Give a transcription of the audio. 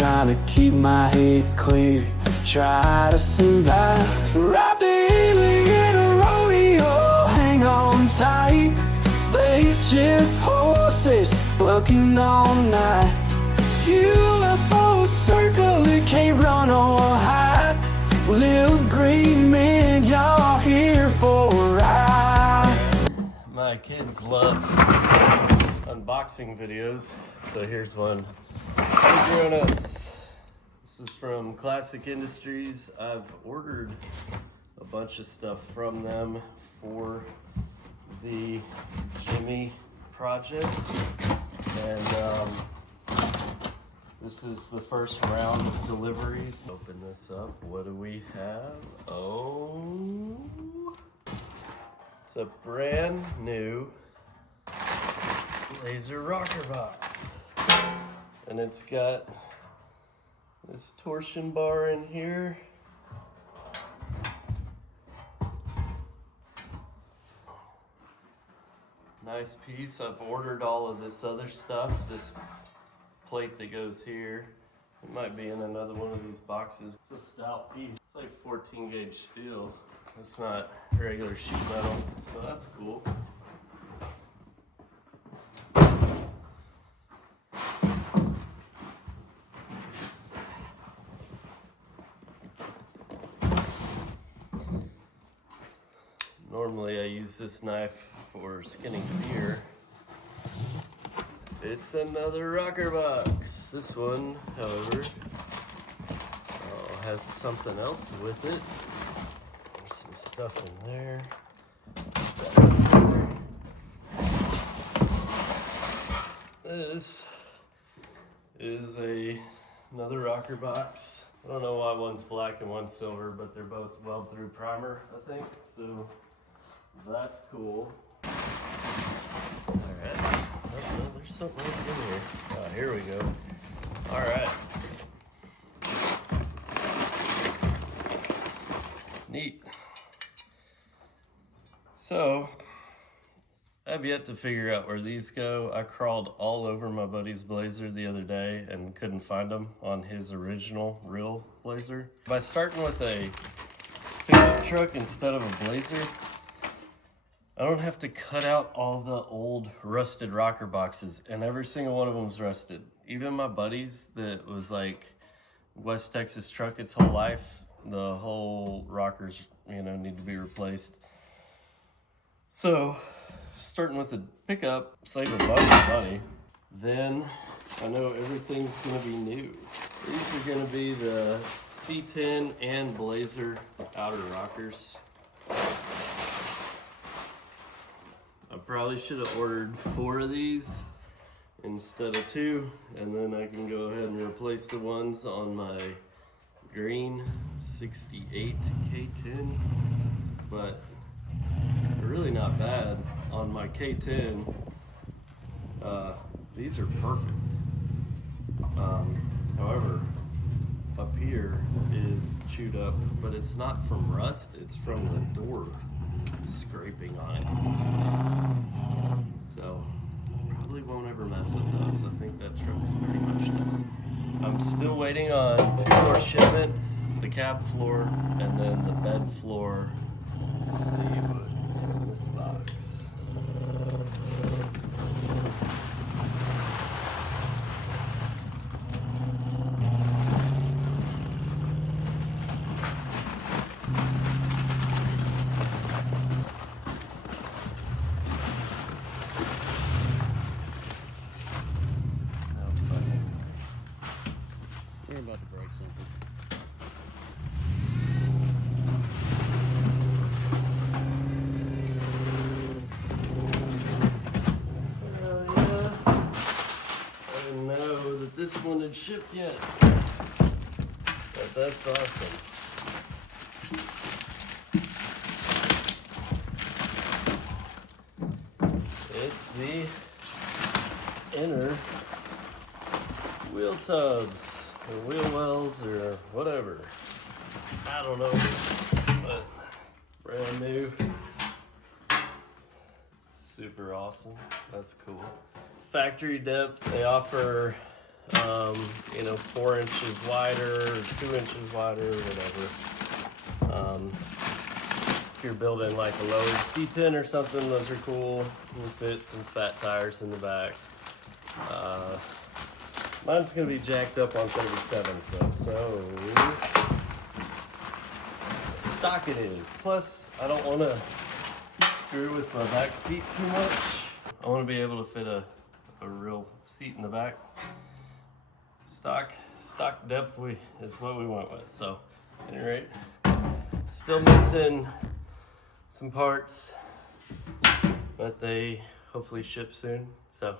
trying to keep my head clear, try to survive. Ride the alien rodeo, hang on tight. Spaceship horses bucking all night. UFO circle, it can't run or hide. Little green men, y'all here for a ride. My kids love unboxing videos, so here's one for grown-ups. This is from Classic Industries. I've ordered a bunch of stuff from them for the Jimmy project, and this is the first round of deliveries. Open this up. What do we have? Oh, it's a brand new laser rocker box, and it's got this torsion bar in here. Nice piece. I've ordered all of this other stuff. This plate that goes here, it might be in another one of these boxes. It's a stout piece. It's like 14 gauge steel. It's not regular sheet metal, so that's cool. Normally I use this knife for skinning deer. It's another rocker box. This one, however, has something else with it. There's some stuff in there. This is another rocker box. I don't know why one's black and one's silver, but they're both weld through primer, I think. So that's cool. Alright. Oh, there's something else in here. Oh, here we go. Alright. Neat. So, I've yet to figure out where these go. I crawled all over my buddy's Blazer the other day and couldn't find them on his original real Blazer. By starting with a pickup truck instead of a Blazer, I don't have to cut out all the old rusted rocker boxes, and every single one of them is rusted. Even my buddy's that was like West Texas truck its whole life, the whole rockers, need to be replaced. So, starting with the pickup, save a bunch of money. Then I know everything's gonna be new. These are gonna be the C10 and Blazer outer rockers. I probably should have ordered 4 of these instead of 2, and then I can go ahead and replace the ones on my green 68 K10, but they're really not bad. On my K10, these are perfect. However, up here is chewed up, but it's not from rust, it's from the door scraping on it. So probably won't ever mess with those. I think that truck's pretty much done. I'm still waiting on 2 more shipments, the cab floor and then the bed floor. Let's see what's in this box. We're about to break something. Yeah. I didn't know that this one had shipped yet, but that's awesome. It's the inner wheel tubs or wheel wells or whatever. I don't know, but brand new. Super awesome. That's cool. Factory depth, they offer you know, 4 inches wider, or 2 inches wider, or whatever. If you're building like a lowered C10 or something, those are cool. You can fit some fat tires in the back. Mine's gonna be jacked up on 37, so stock it is. Plus, I don't want to screw with my back seat too much. I want to be able to fit a real seat in the back. Stock depth is what we went with. So, at any rate, still missing some parts, but they hopefully ship soon. So.